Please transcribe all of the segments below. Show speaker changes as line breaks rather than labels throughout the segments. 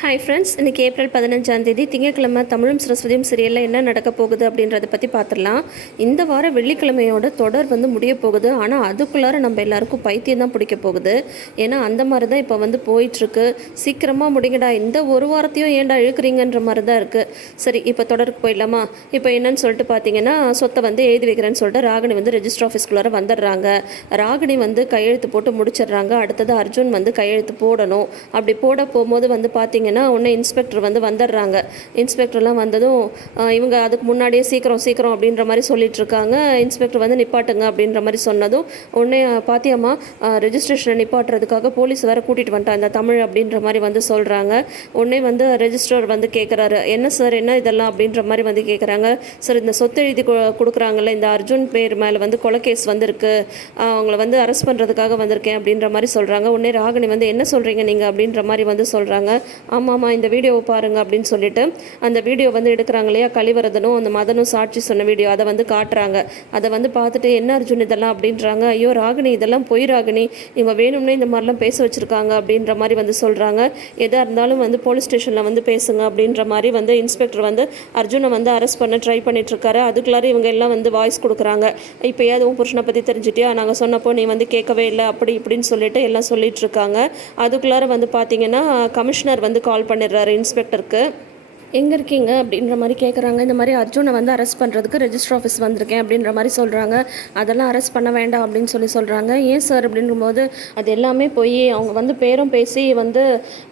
Hi friends இன்றைக்கி April பதினஞ்சாம் தேதி திங்கட்கிழமை தமிழும் சரஸ்வதியும் சீரியலில் என்ன நடக்க போகுது அப்படின்றத பற்றி பார்த்துடலாம். இந்த வாரம் வெள்ளிக்கிழமையோட தொடர் வந்து முடிய போகுது. ஆனால் அதுக்குள்ளார நம்ம எல்லாருக்கும் பைத்தியம் தான் பிடிக்க போகுது. ஏன்னா அந்த மாதிரி தான் இப்போ வந்து போயிட்டுருக்கு. சீக்கிரமாக முடிங்கடா. இந்த ஒரு வாரத்தையும் ஏன்டா இழுக்கிறீங்கன்ற மாதிரி தான் இருக்குது சரி இப்போ தொடருக்கு போயிடலாமா? இப்போ என்னன்னு சொல்லிட்டு பார்த்தீங்கன்னா சொத்தை வந்து எழுதி வைக்கிறேன்னு சொல்லிட்டு ராகினி வந்து ரெஜிஸ்டர் ஆஃபீஸ்க்குள்ளார வந்துடுறாங்க. ராகினி வந்து கையெழுத்து போட்டு முடிச்சிடுறாங்க. அடுத்தது அர்ஜுன் வந்து கையெழுத்து போடணும். அப்படி போட போகும்போது வந்து பார்த்தீங்கன்னா உடனே இன்ஸ்பெக்டர் வந்து வந்துடுறாங்க. இன்ஸ்பெக்டர்லாம் வந்ததும் இவங்க அதுக்கு முன்னாடியே சீக்கிரம் சீக்கிரம் அப்படின்ற மாதிரி சொல்லிட்டு இருக்காங்க இன்ஸ்பெக்டர் வந்து நிப்பாட்டுங்க அப்படின்ற மாதிரி சொன்னதும் உடனே பாத்தியம்மா ரெஜிஸ்ட்ரேஷனை நிப்பாட்டுறதுக்காக போலீஸ் வேறு கூட்டிகிட்டு வந்துட்டான் இந்த தமிழ் அப்படின்ற மாதிரி வந்து சொல்கிறாங்க உடனே வந்து ரெஜிஸ்டர் வந்து கேட்குறாரு என்ன சார் என்ன இதெல்லாம்? அப்படின்ற மாதிரி வந்து கேட்குறாங்க சார் இந்த சொத்து எழுதி கொ- கொடுக்குறாங்கல்ல இந்த அர்ஜுன் பேர் மேலே வந்து கொலை கேஸ் வந்திருக்கு. அவங்கள வந்து அரெஸ்ட் பண்ணுறதுக்காக வந்திருக்கேன் அப்படின்ற மாதிரி சொல்கிறாங்க உடனே ராகினி வந்து என்ன சொல்கிறீங்க நீங்கள் அப்படின்ற மாதிரி வந்து சொல்கிறாங்க ஆமாம்மா இந்த வீடியோவை பாருங்கள் அப்படின்னு சொல்லிட்டு அந்த வீடியோ வந்து எடுக்கிறாங்க இல்லையா கழிவரதனும் அந்த மதனும் சாட்சி சொன்ன வீடியோ அதை வந்து காட்டுறாங்க. அதை வந்து பார்த்துட்டு என்ன அர்ஜுன் இதெல்லாம்? அப்படின்றாங்க. ஐயோ ராகினி இதெல்லாம் பொய் ராகினி இவங்க வேணும்னே இந்த மாதிரிலாம் பேச வச்சுருக்காங்க அப்படின்ற மாதிரி வந்து சொல்கிறாங்க எதாக இருந்தாலும் வந்து போலீஸ் ஸ்டேஷனில் வந்து பேசுங்க அப்படின்ற மாதிரி வந்து இன்ஸ்பெக்டர் வந்து அர்ஜுனை வந்து அரெஸ்ட் பண்ண ட்ரை பண்ணிகிட்ருக்காரு அதுக்குள்ளார இவங்க எல்லாம் வந்து வாய்ஸ் கொடுக்குறாங்க. இப்போ ஏதோ உன் புருஷனை பற்றி தெரிஞ்சிட்டியா? நாங்கள் சொன்னப்போ நீ வந்து கேட்கவே இல்லை அப்படி இப்படின்னு சொல்லிட்டு எல்லாம் சொல்லிட்டு இருக்காங்க அதுக்குள்ளார வந்து பார்த்தீங்கன்னா கமிஷனர் வந்து கால் பண்ணிடுறாரு இன்ஸ்பெக்டருக்கு எங்கே இருக்கீங்க? அப்படின்ற மாதிரி கேட்குறாங்க இந்த மாதிரி அர்ஜுனை வந்து அரெஸ்ட் பண்ணுறதுக்கு ரெஜிஸ்டர் ஆஃபீஸ் வந்திருக்கேன் அப்படின்ற மாதிரி சொல்கிறாங்க அதெல்லாம் அரெஸ்ட் பண்ண வேண்டாம் அப்படின்னு சொல்லி சொல்கிறாங்க ஏன் சார் அப்படிங்கும்போது அது எல்லாமே போய் அவங்க வந்து பேரும் பேசி வந்து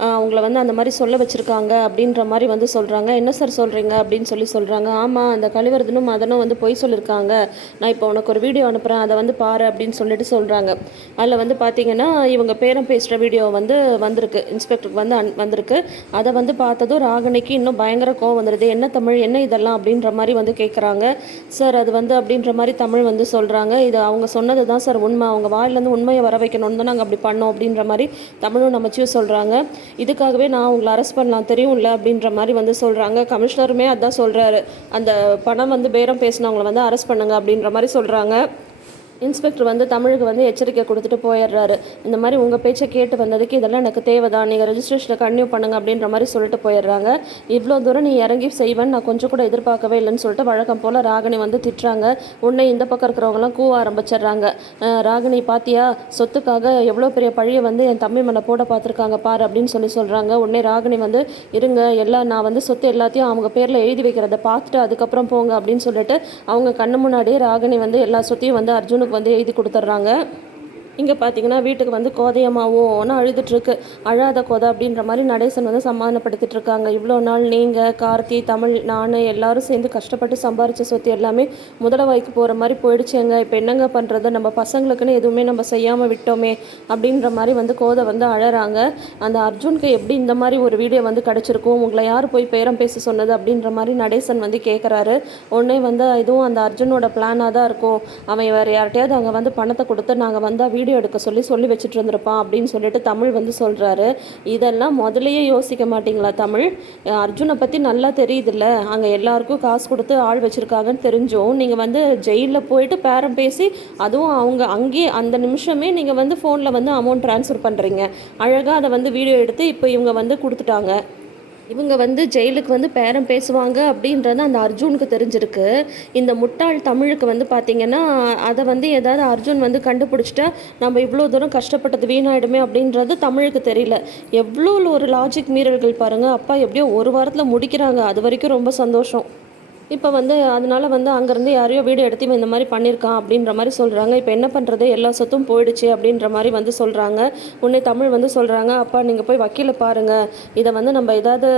அவங்கள வந்து அந்த மாதிரி சொல்ல வச்சுருக்காங்க அப்படின்ற மாதிரி வந்து சொல்கிறாங்க என்ன சார் சொல்கிறீங்க அப்படின்னு சொல்லி சொல்கிறாங்க ஆமாம் அந்த கலிவர்தனும் மதனும் வந்து பொய் சொல்லியிருக்காங்க நான் இப்போ உனக்கு ஒரு வீடியோ அனுப்புகிறேன் அதை வந்து பாரு அப்படின்னு சொல்லிட்டு சொல்கிறாங்க அதில் வந்து பார்த்தீங்கன்னா இவங்க பேரம் பேசுகிற வீடியோ வந்து வந்திருக்கு. இன்ஸ்பெக்டருக்கு வந்து அன் வந்திருக்கு. அதை வந்து பார்த்ததும் ராகணிக்கு இன்னும் பயங்கர கோவம் வந்துடுது என்ன தமிழ்? என்ன இதெல்லாம்? அப்படின்ற மாதிரி வந்து கேட்குறாங்க சார் அது வந்து அப்படின்ற மாதிரி தமிழ் வந்து சொல்கிறாங்க இது அவங்க சொன்னது தான் சார் உண்மை. அவங்க வாயிலேருந்து உண்மையை வர வைக்கணும்னு தான் நாங்கள் அப்படி பண்ணோம். அப்படின்ற மாதிரி தமிழும் நமச்சியும் சொல்கிறாங்க இதுக்காகவே நான் உங்களை அரெஸ்ட் பண்ணலாம். தெரியும்ல? அப்படின்ற மாதிரி வந்து சொல்கிறாங்க கமிஷனருமே அதான் சொல்கிறாரு அந்த பணம் வந்து பேரம் பேசினவங்களை வந்து அரெஸ்ட் பண்ணுங்க. அப்படின்ற மாதிரி சொல்கிறாங்க இன்ஸ்பெக்டர் வந்து தமிழுக்கு வந்து எச்சரிக்கை கொடுத்துட்டு போயிடுறாரு. இந்த மாதிரி உங்கள் பேச்சை கேட்டு வந்ததுக்கு இதெல்லாம் எனக்கு தேவைதான். நீங்கள் ரெஜிஸ்ட்ரேஷனை கன்டினியூ பண்ணுங்க அப்படின்ற மாதிரி சொல்லிட்டு போயிடுறாங்க. இவ்வளோ தூரம் நீ இறங்கி செய்வேன்னு நான் கொஞ்சம் கூட எதிர்பார்க்கவே இல்லைன்னு சொல்லிட்டு வழக்கம் போல் ராகினி வந்து திட்டுறாங்க. உன்னை இந்த பக்கம் இருக்கிறவங்களாம் கூவ ஆரம்பிச்சிடுறாங்க. ராகினி பாத்தியா? சொத்துக்காக எவ்வளோ பெரிய பழியை வந்து என் தம்பி மேலே போட பார்த்துருக்காங்க பாரு அப்படின்னு சொல்லி சொல்கிறாங்க உடனே ராகினி வந்து இருங்க எல்லாம் நான் வந்து சொத்து எல்லாத்தையும் அவங்க பேரில் எழுதி வைக்கிறத பார்த்துட்டு அதுக்கப்புறம் போங்க அப்படின்னு சொல்லிட்டு அவங்க கண்ணு முன்னாடியே ராகினி வந்து எல்லா சொத்தையும் வந்து அர்ஜுனுக்கு வந்து எழுதி கொடுத்துட்றாங்க. இங்கே பார்த்தீங்கன்னா வீட்டுக்கு வந்து கோதையம்மாவும் ஒன்று அழுதுட்டுருக்கு. அழாத கோதை அப்படின்ற மாதிரி நடேசன் வந்து சமாதானப்படுத்திட்டு இருக்காங்க. இவ்வளோ நாள் நீங்கள் கார்த்தி தமிழ் நான் எல்லாரும் சேர்ந்து கஷ்டப்பட்டு சம்பாரித்த சொத்து எல்லாமே முதலவாய்க்கு போகிற மாதிரி போயிடுச்சேங்க. இப்போ என்னங்க பண்ணுறது நம்ம பசங்களுக்குன்னு எதுவுமே நம்ம செய்யாமல் விட்டோமே அப்படின்ற மாதிரி வந்து கோதை வந்து அழறாங்க. அந்த அர்ஜுனுக்கு எப்படி இந்த மாதிரி ஒரு வீடியோ வந்து கிடச்சிருக்கும்? உங்களை யார் போய் பேரம் பேச சொன்னது அப்படின்ற மாதிரி நடேசன் வந்து கேட்குறாரு உடனே வந்து இதுவும் அந்த அர்ஜுனோட பிளானாக தான் இருக்கும். அவன் வேறு யார்கிட்டயாவது அங்கே வந்து பணத்தை கொடுத்து நாங்கள் வந்தால் வீடியோ எடுக்க சொல்லி சொல்லி வச்சுட்டு இருந்திருப்பான் அப்படின்னு சொல்லிட்டு தமிழ் வந்து சொல்கிறாரு இதெல்லாம் முதலையே யோசிக்க மாட்டீங்களா தமிழ்? அர்ஜுனை பற்றி நல்லா தெரியுதுல்ல. அங்கே எல்லாருக்கும் காசு கொடுத்து ஆள் வச்சுருக்காங்கன்னு தெரிஞ்சும். நீங்கள் வந்து ஜெயிலில் போயிட்டு பேரம் பேசி அதுவும் அவங்க அங்கேயே அந்த நிமிஷமே நீங்கள் வந்து ஃபோனில் வந்து அமௌண்ட் ட்ரான்ஸ்ஃபர் பண்ணுறீங்க அழகாக அதை வந்து வீடியோ எடுத்து இப்போ இவங்க வந்து கொடுத்துட்டாங்க. இவங்க வந்து ஜெயிலுக்கு வந்து பேரம் பேசுவாங்க அப்படின்றது அந்த அர்ஜுனுக்கு தெரிஞ்சிருக்கு. இந்த முட்டாள் தமிழுக்கு வந்து பார்த்தீங்கன்னா அதை வந்து ஏதாவது அர்ஜுன் வந்து கண்டுபிடிச்சிட்டா நம்ம இவ்வளோ தூரம் கஷ்டப்பட்டது வீணாயிடுமே அப்படின்றது தமிழுக்கு தெரியல. எவ்வளோ ஒரு லாஜிக் மீறல்கள் பாருங்கள் அப்பா எப்படியோ ஒரு வாரத்தில் முடிக்கிறாங்க. அது வரைக்கும் ரொம்ப சந்தோஷம். இப்போ வந்து அதனால வந்து அங்கேருந்து யாரையோ வீடு எடுத்து இந்த மாதிரி பண்ணியிருக்கான் அப்படின்ற மாதிரி சொல்கிறாங்க இப்போ என்ன பண்ணுறது எல்லா சொத்தும் போயிடுச்சு அப்படின்ற மாதிரி வந்து சொல்கிறாங்க உடனே தமிழ் வந்து சொல்கிறாங்க அப்பா நீங்கள் போய் வக்கீலை பாருங்கள் இதை வந்து நம்ம ஏதாவது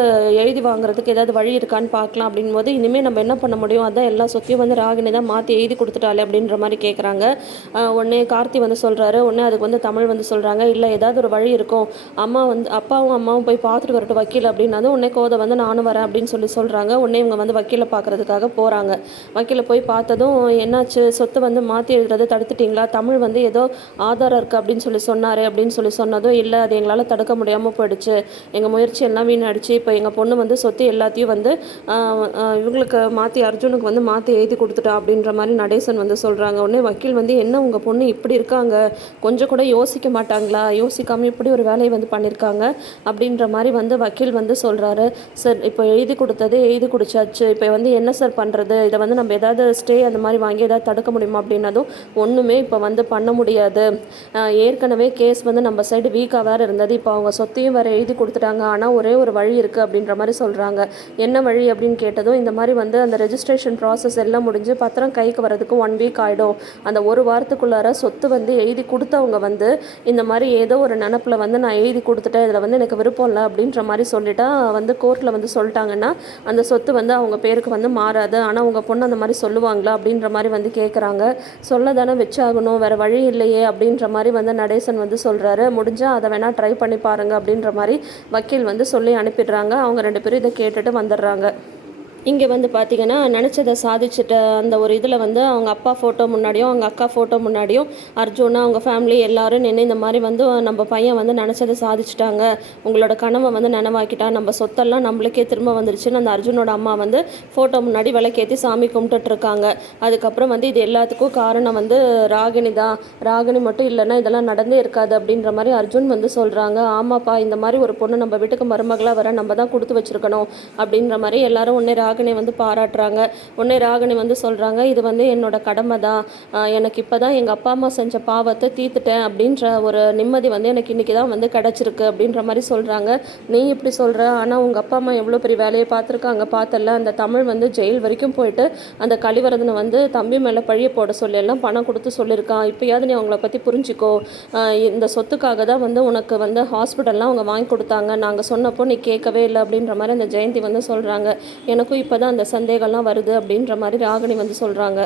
எழுதி வாங்குறதுக்கு ஏதாவது வழி இருக்கான்னு பார்க்கலாம் அப்படின் போது இனிமேல் நம்ம என்ன பண்ண முடியும்? அதான் எல்லா சொத்தையும் வந்து ராகினி தான் மாற்றி எழுதி கொடுத்துட்டாலே அப்படின்ற மாதிரி கேட்குறாங்க உடனே கார்த்தி வந்து சொல்கிறாரு உடனே அதுக்கு வந்து தமிழ் வந்து சொல்கிறாங்க இல்லை ஏதாவது ஒரு வழி இருக்கும். அம்மா வந்து அப்பாவும் அம்மாவும் போய் பார்த்துட்டு வரட்டும் வக்கீல் அப்படின்னா உடனே கோதை வந்து நானும் வரேன் அப்படின்னு சொல்லி சொல்கிறாங்க உடனே இவங்க வந்து வக்கீலை பார்க்குறது பார்க்கறதுக்காக போகிறாங்க வக்கீலில் போய் பார்த்ததும் என்னாச்சு? சொத்தை வந்து மாற்றி எழுதுறதை தடுத்துட்டிங்களா? தமிழ் வந்து ஏதோ ஆதாரம் இருக்குது அப்படின்னு சொல்லி சொன்னார் அப்படின்னு சொல்லி சொன்னதும் இல்லை அது எங்களால் தடுக்க முடியாமல் போயிடுச்சு. எங்கள் முயற்சி எல்லாம் வீணாயிடுச்சு இப்போ எங்கள் பொண்ணு வந்து சொத்து எல்லாத்தையும் வந்து இவங்களுக்கு மாற்றி அர்ஜுனுக்கு வந்து மாற்றி எழுதி கொடுத்துட்டா அப்படின்ற மாதிரி நடேசன் வந்து சொல்கிறாங்க உடனே வக்கீல் வந்து என்ன உங்கள் பொண்ணு இப்படி இருக்காங்க? கொஞ்சம் கூட யோசிக்க மாட்டாங்களா? யோசிக்காமல் இப்படி ஒரு வேலையை வந்து பண்ணியிருக்காங்க? அப்படின்ற மாதிரி வந்து வக்கீல் வந்து சொல்கிறாரு சார் இப்போ எழுதி கொடுத்தது எழுதி கொடுத்தாச்சு இப்போ வந்து என்ன என்ன சார் பண்ணுறது இதை வந்து நம்ம ஏதாவது ஸ்டே அந்த மாதிரி வாங்கி ஏதாவது தடுக்க முடியுமா அப்படின்னதும் ஒன்றுமே இப்போ வந்து பண்ண முடியாது. ஏற்கனவே கேஸ் வந்து நம்ம சைடு வீக்காக வேறு இருந்தது. இப்போ அவங்க சொத்தையும் வேறு எழுதி கொடுத்துட்டாங்க. ஆனால் ஒரே ஒரு வழி இருக்குது அப்படின்ற மாதிரி சொல்கிறாங்க என்ன வழி அப்படின்னு கேட்டதும் இந்த மாதிரி வந்து அந்த ரெஜிஸ்ட்ரேஷன் ப்ராசஸ் எல்லாம் முடிஞ்சு பத்திரம் கைக்கு வரதுக்கு ஒன் வீக் ஆகிடும் அந்த ஒரு வாரத்துக்குள்ளார சொத்து வந்து எழுதி கொடுத்தவங்க வந்து இந்த மாதிரி ஏதோ ஒரு நினப்பில் வந்து நான் எழுதி கொடுத்துட்டேன். இதில் வந்து எனக்கு விருப்பம் இல்லை அப்படின்ற மாதிரி சொல்லிட்டா வந்து கோர்ட்டில் வந்து சொல்லிட்டாங்கன்னா அந்த சொத்து வந்து அவங்க பேருக்கு வந்து மாறாது. ஆனால் உங்கள் பொண்ணு அந்த மாதிரி சொல்லுவாங்களா? அப்படின்ற மாதிரி வந்து கேட்குறாங்க சொல்ல தானே வச்சாகணும். வேறு வழி இல்லையே அப்படின்ற மாதிரி வந்து நடேசன் வந்து சொல்கிறாரு முடிஞ்சால் அதை வேணால் ட்ரை பண்ணி பாருங்க அப்படின்ற மாதிரி வக்கீல் வந்து சொல்லி அனுப்பிடுறாங்க. அவங்க ரெண்டு பேரும் இதை கேட்டுட்டு வந்துடுறாங்க. இங்கே வந்து பார்த்தீங்கன்னா நினச்சதை சாதிச்சிட்ட அந்த ஒரு இதில் வந்து அவங்க அப்பா ஃபோட்டோ முன்னாடியும் அவங்க அக்கா ஃபோட்டோ முன்னாடியும் அர்ஜுனா அவங்க ஃபேமிலி எல்லாரும் நின்று இந்த மாதிரி வந்து நம்ம பையன் வந்து நினச்சதை சாதிச்சிட்டாங்க. உங்களோட கனவை வந்து நனவாக்கிட்டா நம்ம சொத்தெல்லாம் நம்மளுக்கே திரும்ப வந்துருச்சுன்னு அந்த அர்ஜுனோட அம்மா வந்து ஃபோட்டோ முன்னாடி விளக்கேற்றி சாமி கும்பிட்டுட்ருக்காங்க அதுக்கப்புறம் வந்து இது எல்லாத்துக்கும் காரணம் வந்து ராகினி தான். ராகினி மட்டும் இல்லைன்னா இதெல்லாம் நடந்தே இருக்காது அப்படின்ற மாதிரி அர்ஜுன் வந்து சொல்கிறாங்க ஆமாப்பா இந்த மாதிரி ஒரு பொண்ணு நம்ம வீட்டுக்கு மருமகளாக வர நம்ம தான் கொடுத்து வச்சுருக்கணும் அப்படின்ற மாதிரி எல்லாரும் உடனே ராகினி வந்து பாராட்டுறாங்க. உடனே ராகினி வந்து சொல்கிறாங்க இது வந்து என்னோட கடமை தான் எனக்கு இப்போ தான் எங்கள் அப்பா அம்மா செஞ்ச பாவத்தை தீர்த்துட்டேன் அப்படின்ற ஒரு நிம்மதி வந்து எனக்கு இன்றைக்கி தான் வந்து கிடச்சிருக்கு அப்படின்ற மாதிரி சொல்கிறாங்க நீ இப்படி சொல்கிற ஆனால் உங்கள் அப்பா அம்மா எவ்வளோ பெரிய வேலையை பார்த்துருக்காங்க? பார்த்தல அந்த தமிழ் வந்து ஜெயில் வரைக்கும் போயிட்டு அந்த கழிவரதனை வந்து தம்பி மேலே பழிய போட சொல்லி எல்லாம் பணம் கொடுத்து சொல்லியிருக்கான். இப்போயாவது நீ அவங்கள பற்றி புரிஞ்சிக்கோ. இந்த சொத்துக்காக தான் வந்து உனக்கு வந்து ஹாஸ்பிட்டல்லாம் அவங்க வாங்கி கொடுத்தாங்க. நாங்கள் சொன்னப்போ நீ கேட்கவே இல்லை அப்படின்ற மாதிரி அந்த ஜெயந்தி வந்து சொல்கிறாங்க எனக்கும் இப்போ தான் அந்த சந்தேகம்லாம் வருது அப்படின்ற மாதிரி ராகினி வந்து சொல்கிறாங்க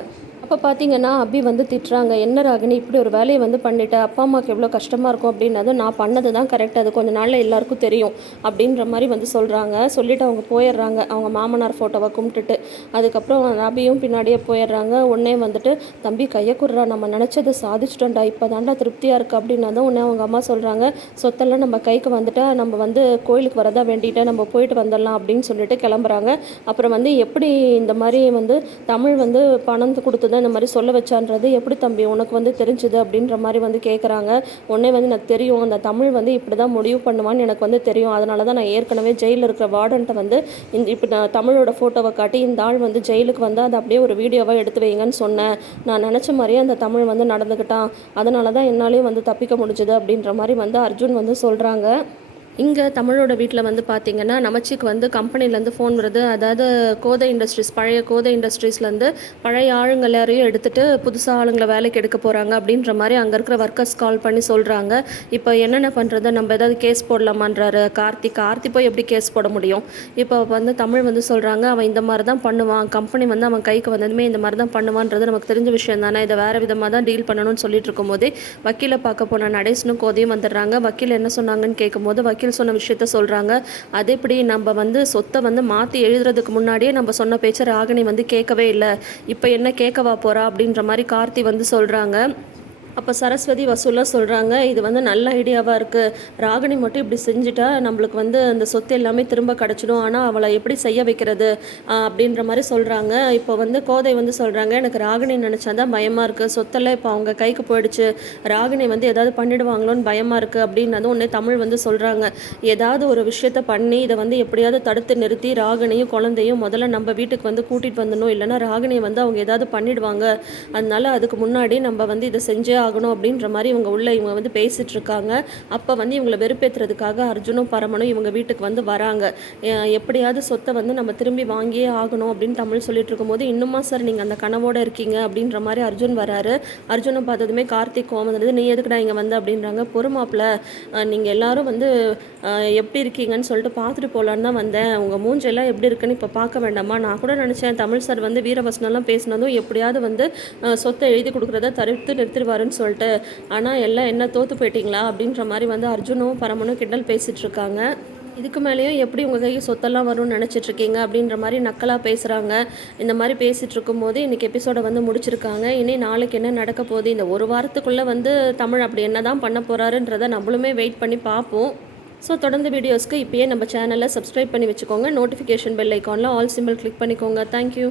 அப்போ பார்த்தீங்கன்னா அபி வந்து திட்டுறாங்க. என்ன ராகினி இப்படி ஒரு வேலையை வந்து பண்ணிவிட்டு அப்பா அம்மாவுக்கு எவ்வளோ கஷ்டமாக இருக்கும் அப்படின்னதும் நான் பண்ணது தான் கரெக்ட் அது கொஞ்ச நாளில் எல்லாருக்கும் தெரியும். அப்படின்ற மாதிரி வந்து சொல்கிறாங்க சொல்லிவிட்டு அவங்க போயிடுறாங்க. அவங்க மாமனார் ஃபோட்டோவை கும்பிட்டுட்டு. அதுக்கப்புறம் அபியும் பின்னாடியே போயிடுறாங்க. உடனே வந்துட்டு தம்பி கையை குடுறா. நம்ம நினச்சதை சாதிச்சிட்டோம்டா. இப்போ தாண்டா திருப்தியாக இருக்குது அப்படின்னதும் உடனே அவங்க அம்மா சொல்கிறாங்க சொத்தெல்லாம் நம்ம கைக்கு வந்துட்டா நம்ம வந்து கோயிலுக்கு வரதா வேண்டிட்டு நம்ம போயிட்டு வந்துடலாம். அப்படின்னு சொல்லிட்டு கிளம்புறாங்க. அப்புறம் வந்து எப்படி இந்த மாதிரி வந்து தமிழ் வந்து பணம் கொடுத்து தான் இந்த மாதிரி சொல்ல வச்சான்றது எப்படி தம்பி? உனக்கு வந்து தெரிஞ்சுது அப்படின்ற மாதிரி வந்து கேட்குறாங்க உடனே வந்து எனக்கு தெரியும். அந்த தமிழ் வந்து இப்படி தான் முடிவு பண்ணுவான்னு எனக்கு வந்து தெரியும். அதனால தான் நான் ஏற்கனவே ஜெயிலில் இருக்கிற வார்டன்ட்ட வந்து இந்த இப்போ நான் தமிழோட ஃபோட்டோவை காட்டி இந்த ஆள் வந்து ஜெயிலுக்கு வந்து அதை அப்படியே ஒரு வீடியோவாக எடுத்து வைங்கன்னு சொன்னேன். நான் நினச்ச மாதிரியே அந்த தமிழ் வந்து நடந்துக்கிட்டான் அதனால தான் என்னாலேயும் வந்து தப்பிக்க முடிஞ்சுது அப்படின்ற மாதிரி வந்து அர்ஜுன் வந்து சொல்கிறாங்க இங்கே தமிழோட வீட்டில் வந்து பார்த்தீங்கன்னா நமச்சிக்கு வந்து கம்பெனிலேருந்து ஃபோன் வருது. அதாவது கோதை இண்டஸ்ட்ரீஸ் பழைய கோதை இண்டஸ்ட்ரீஸ்லேருந்து பழைய ஆளுங்க எல்லாரையும் எடுத்துகிட்டு புதுசாக ஆளுங்களை வேலைக்கு எடுக்க போகிறாங்க அப்படின்ற மாதிரி அங்கே இருக்கிற ஒர்க்கர்ஸ் கால் பண்ணி சொல்கிறாங்க இப்போ என்னென்ன பண்ணுறது நம்ம ஏதாவது கேஸ் போடலாமான்றாரு. கார்த்தி கார்த்தி போய் எப்படி கேஸ் போட முடியும்? இப்போ வந்து தமிழ் வந்து சொல்கிறாங்க அவன் இந்த மாதிரி தான் பண்ணுவான். கம்பெனி வந்து அவன் கைக்கு வந்ததுமே இந்த மாதிரி தான் பண்ணுவான்றது நமக்கு தெரிஞ்ச விஷயம் தானே. இதை வேறு விதமாக தான் டீல் பண்ணணும்னு சொல்லிட்டு இருக்கும்போதே வக்கீலை பார்க்க போன நடேசனும் கோதையும் வந்துடுறாங்க. வக்கீல் என்ன சொன்னாங்கன்னு கேட்கும்போது வக்கீல் சொன்ன விஷயத்த சொல்கிறாங்க அது எப்படி நம்ம வந்து சொத்தை வந்து மாற்றி எழுதுறதுக்கு முன்னாடியே நம்ம சொன்ன பேச்சை ராகினி வந்து கேட்கவே இல்லை. இப்போ என்ன கேட்கவா போகிறா அப்படின்ற மாதிரி கார்த்தி வந்து சொல்கிறாங்க அப்போ சரஸ்வதி வசூலாக சொல்கிறாங்க இது வந்து நல்ல ஐடியாவாக இருக்குது ராகினி மட்டும் இப்படி செஞ்சுட்டா நம்மளுக்கு வந்து அந்த சொத்து எல்லாமே திரும்ப கிடச்சிடும். ஆனால் அவளை எப்படி செய்ய வைக்கிறது அப்படின்ற மாதிரி சொல்கிறாங்க இப்போ வந்து கோதை வந்து சொல்கிறாங்க எனக்கு ராகினி நினச்சா தான் பயமாக இருக்குது சொத்தெல்லாம் இப்போ அவங்க கைக்கு போயிடுச்சு. ராகினி வந்து ஏதாவது பண்ணிடுவாங்களோன்னு பயமாக இருக்குது அப்படின்னதும் உடனே தமிழ் வந்து சொல்கிறாங்க ஏதாவது ஒரு விஷயத்த பண்ணி இதை வந்து எப்படியாவது தடுத்து நிறுத்தி ராகினியும் குழந்தையும் முதல்ல நம்ம வீட்டுக்கு வந்து கூட்டிகிட்டு வந்துடணும். இல்லைன்னா ராகினியை வந்து அவங்க ஏதாவது பண்ணிடுவாங்க. அதனால அதுக்கு முன்னாடி நம்ம வந்து இதை செஞ்சே ஆகணும் அப்படின்ற மாதிரி இவங்க உள்ள இவங்க வந்து பேசிட்டு இருக்காங்க. அப்போ வந்து இவங்களை வெறுப்பேற்றுறதுக்காக அர்ஜுனும் பரமனும் இவங்க வீட்டுக்கு வந்து வராங்க. எப்படியாவது சொத்தை வந்து நம்ம திரும்பி வாங்கியே ஆகணும் அப்படின்னு தமிழ் சொல்லிட்டு இருக்கும்போது இன்னுமா சார் நீங்கள் அந்த கனவோடு இருக்கீங்க? அப்படின்ற மாதிரி அர்ஜுன் வராரு. அர்ஜுனை பார்த்ததுமே கார்த்திக் கோவம் வந்தது நீ எதுக்குடா இங்கே வந்து? அப்படின்றாங்க. பொறுமாப்பில் நீங்கள் எல்லாரும் வந்து எப்படி இருக்கீங்கன்னு சொல்லிட்டு பார்த்துட்டு போகலான்னு தான் வந்தேன். உங்கள் மூஞ்செல்லாம் எப்படி இருக்குன்னு இப்போ பார்க்க வேண்டாமா? நான் கூட நினச்சேன் தமிழ் சார் வந்து வீரவசனம்லாம் பேசினதும் எப்படியாவது வந்து சொத்தை எழுதி கொடுக்குறத தடுத்து நிறுத்திடுவாருன்னு சொல்லிட்டு ஆனால் எல்லாம் என்ன தோற்று போயிட்டீங்களா? அப்படின்ற மாதிரி வந்து அர்ஜுனும் பரமனும் கிண்டல் பேசிகிட்டு இருக்காங்க. இதுக்கு மேலேயும் எப்படி உங்கள் கைக்கு சொத்தெல்லாம் வரும்னு நினச்சிட்ருக்கீங்க அப்படின்ற மாதிரி நக்கலாக பேசுகிறாங்க இந்த மாதிரி பேசிகிட்டு இருக்கும்போது இன்றைக்கி எபிசோடை வந்து முடிச்சிருக்காங்க. இனி நாளைக்கு என்ன நடக்க போகுது? இந்த ஒரு வாரத்துக்குள்ளே வந்து தமிழ் அப்படி என்ன தான் பண்ண போகிறாருன்றதை நம்மளுமே வெயிட் பண்ணி பார்ப்போம். ஸோ தொடர்ந்து வீடியோஸ்க்கு இப்போயே நம்ம சேனலை சப்ஸ்கிரைப் பண்ணி வச்சுக்கோங்க. நோட்டிஃபிகேஷன் பெல் ஐக்கானில் ஆல் சிம்பிள் கிளிக் பண்ணிக்கோங்க. Thank you